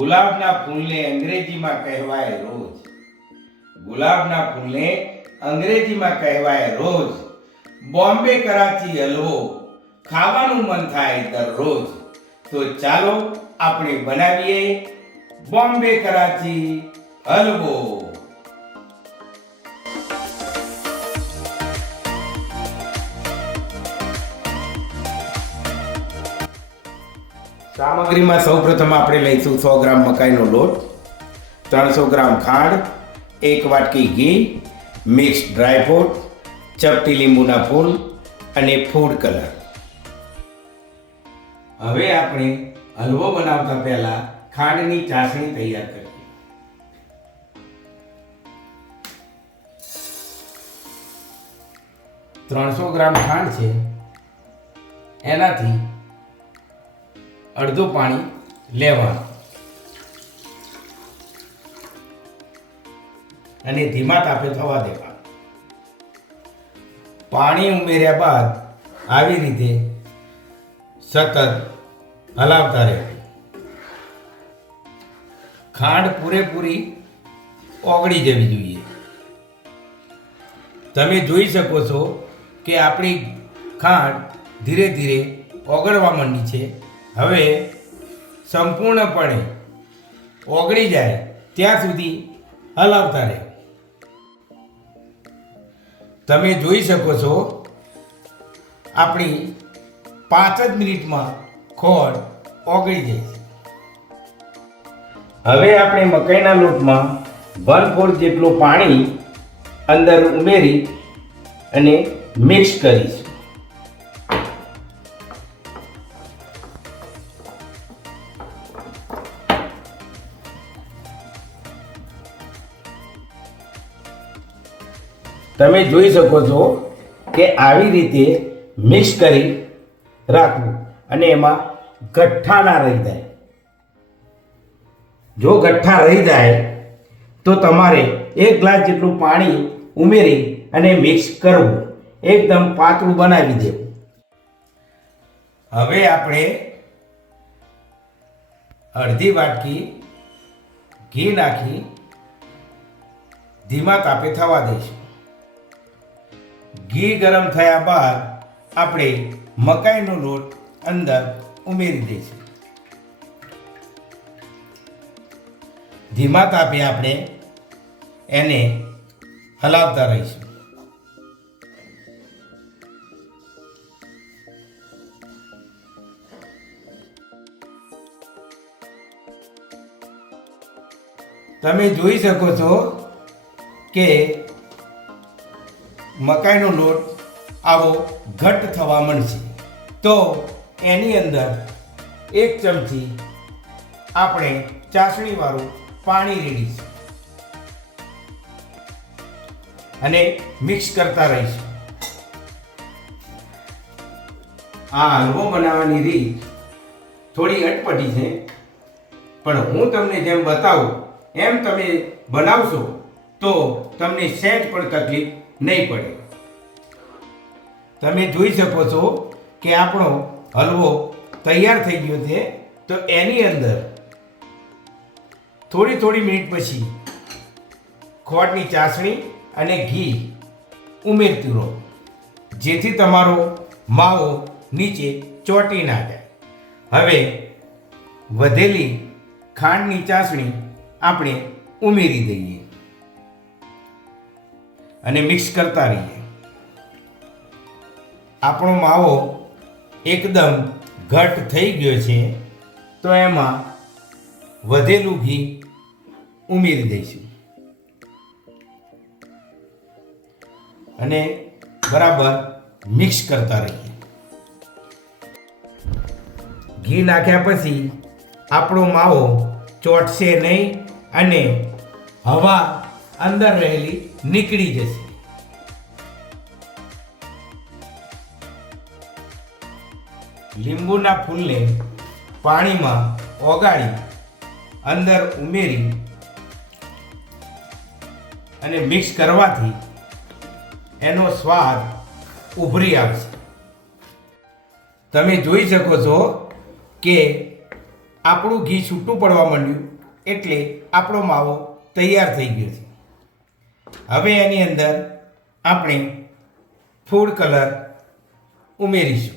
ગુલાબના ફૂલને અંગ્રેજીમાં કહેવાય રોજ. ગુલાબના ફૂલને અંગ્રેજીમાં કહેવાય રોજ. બોમ્બે કરાચી હલવો ખાવાનું મન થાય દરરોજ. તો ચાલો આપણે બનાવીએ બોમ્બે કરાચી હલવો. સામગ્રીમાં સૌપ્રથમ આપણે લઈશું 100 ગ્રામ મકાઈનો લોટ, 300 ગ્રામ ખાંડ, 1 વાટકી ઘી, મિક્સ ડ્રાયફ્રૂટ, ચપટી લીંબુના ફૂલ અને ફૂડ કલર. હવે આપણે હલવો બનાવતા પહેલા ખાંડની ચાસણી તૈયાર કરીએ. ત્રણસો ગ્રામ ખાંડ છે, એનાથી અડધું પાણી લેવાનું અને ધીમા તાપે થવા દેવાનું. પાણી ઉમેર્યા બાદ આવી રીતે સતત હલાવતા રહેવું. ખાંડ પૂરેપૂરી ઓગળી જવી જોઈએ. તમે જોઈ શકો છો કે આપણી ખાંડ ધીરે ધીરે ઓગળવા માંડી છે. હવે સંપૂર્ણપણે ઓગળી જાય ત્યાં સુધી હલાવતા રહે. તમે જોઈ શકો છો આપણી 5 જ મિનિટમાં ખોળ ઓગળી જાય છે. હવે આપણે મકાઈના લોટમાં 1/4 જેટલું પાણી અંદર ઉમેરી અને મિક્સ કરીશું. તમે જોઈ શકો છો કે આવી રીતે મિક્સ કરી રાખવું અને એમાં ગઠ્ઠા ના રહી જાય. જો ગઠ્ઠા રહી જાય તો તમારે 1 ગ્લાસ જેટલું પાણી ઉમેરી અને મિક્સ કરવું. એકદમ પાતળું બનાવી દેવું. હવે આપણે અડધી વાટકી ઘી નાખી ધીમા તાપે થવા દઈશું. ઘી ગરમ થયા બાદ આપણે મકાઈનો લોટ અંદર ઉમેરી દઈશું. ધીમા તાપે આપણે એને હલાવતા રહીશું. તમે જોઈ શકો છો કે મકાઈનો લોટ આવો ઘટ્ટ થવા માંડશે. તો એની અંદર 1 ચમચી આપણે ચાસણીવાળું પાણી રેડીશું અને મિક્સ કરતા રહીશું. આ હલવો બનાવવાની રીત થોડી અટપટી છે, પણ હું તમને જેમ બતાવું એમ તમે બનાવશો તો તમને સહેજ પણ તકલીફ નહીં પડે. તમે જોઈ શકો છો કે આપણો હલવો તૈયાર થઈ ગયો છે. તો એની અંદર થોડી મિનિટ પછી ખોળની ચાસણી અને ઘી ઉમેરતું રહો, જેથી તમારો માવો નીચે ચોંટી ના જાય. હવે વધેલી ખાંડની ચાસણી આપણે ઉમેરી દઈએ અને મિક્સ કરતા રહીએ. આપણો માવો એકદમ ઘટ્ટ થઈ ગયો છે. તો એમાં વધેલું ઘી ઉમેરી દઈશું અને બરાબર મિક્સ કરતા રહીએ. ઘી નાખ્યા પછી આપણો માવો ચોટશે નહીં અને હવા અંદર રહેલી નીકળી જશે. લીંબુના ફૂલને પાણીમાં ઓગાળી અંદર ઉમેરી અને મિક્સ કરવાથી એનો સ્વાદ ઉભરી આવશે. તમે જોઈ શકો છો કે આપણું ઘી છૂટું પડવા માંડ્યું એટલે આપણો માવો તૈયાર થઈ ગયો છે. હવે એની અંદર આપણે ફૂડ કલર ઉમેરીશું.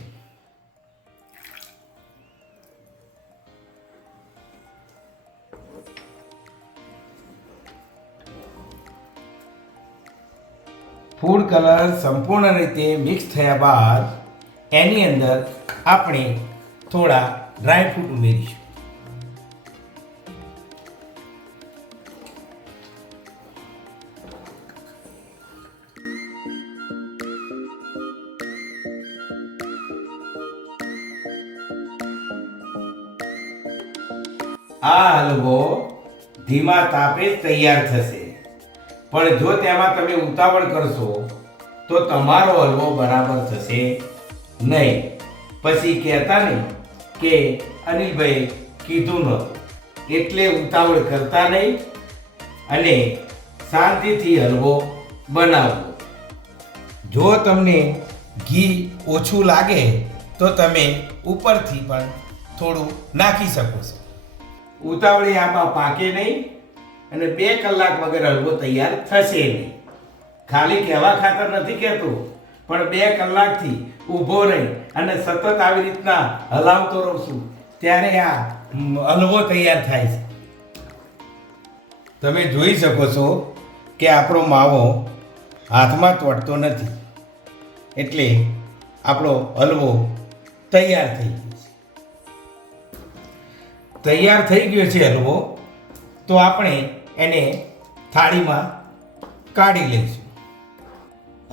ફૂડ કલર સંપૂર્ણ રીતે મિક્સ થયા બાદ એની અંદર આપણે થોડા ડ્રાયફ્રૂટ ઉમેરીશું. આ હલવો ધીમા તાપે તૈયાર થશે, પણ જો તેમાં તમે ઉતાવળ કરશો તો તમારો હલવો બરાબર થશે નહીં. પછી કહેતા નહીં કે અનિલભાઈ કીધું નહોતું. એટલે ઉતાવળ કરતા નહીં અને શાંતિથી હલવો બનાવવો. જો તમને ઘી ઓછું લાગે તો તમે ઉપરથી પણ થોડું નાખી શકો છો. ઉતાવળી આમાં પાકે નહીં અને 2 કલાક વગર હલવો તૈયાર થશે નહીં. ખાલી કહેવા ખાતર નથી કહેતો, પણ 2 કલાકથી ઊભો રહી અને સતત આવી રીતના હલાવતો રહું છું ત્યારે આ હલવો તૈયાર થાય છે. તમે જોઈ શકો છો કે આપણો માવો હાથમાં તોડતો નથી, એટલે આપણો હલવો તૈયાર થઈ ગયો છે. તૈયાર થઈ ગયો છે હલવો, તો આપણે એને થાળીમાં કાઢી લઈશું.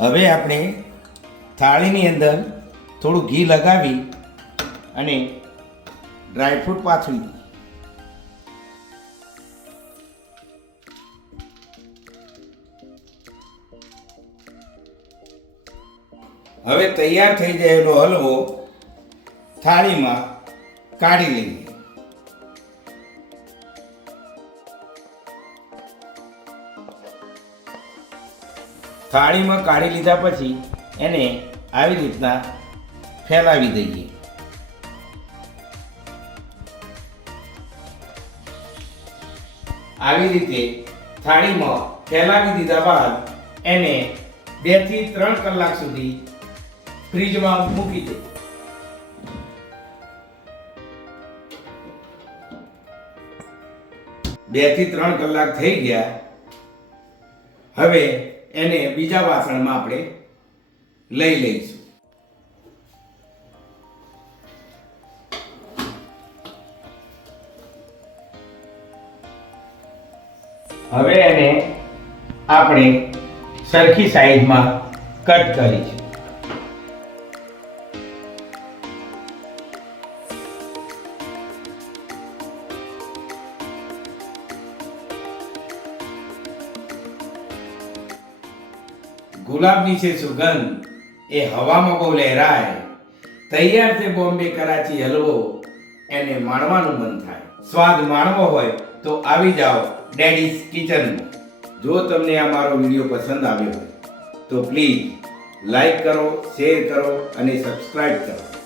હવે આપણે થાળીની અંદર થોડું ઘી લગાવી અને ડ્રાયફ્રૂટ પાથરી દઈએ. હવે તૈયાર થઈ ગયેલો હલવો થાળીમાં કાઢી લઈએ. થાળીમાં કાઢી લીધા પછી એને આવી રીતના ફેલાવી દઈએ. આવી રીતે થાળીમાં ફેલાવી દીધા બાદ એને 2 થી 3 કલાક સુધી ફ્રીજમાં મૂકી દઈએ. બે થી 3 કલાક થઈ ગયા. હવે એને બીજા વાસણમાં આપણે લઈ લઈશું. હવે એને આપણે સરખી સાઈઝમાં કટ કરીશું. ગુલાબની છે સુગંધ, એ હવામાં બહુ લહેરાય. તૈયાર છે બોમ્બે કરાચી હલવો, એને માણવાનું મન થાય. સ્વાદ માણવો હોય તો આવી જાઓ ડેડીઝ કિચનમાં. જો તમને આ મારો વિડીયો પસંદ આવ્યો હોય તો પ્લીઝ લાઈક કરો, શેર કરો અને સબસ્ક્રાઈબ કરો.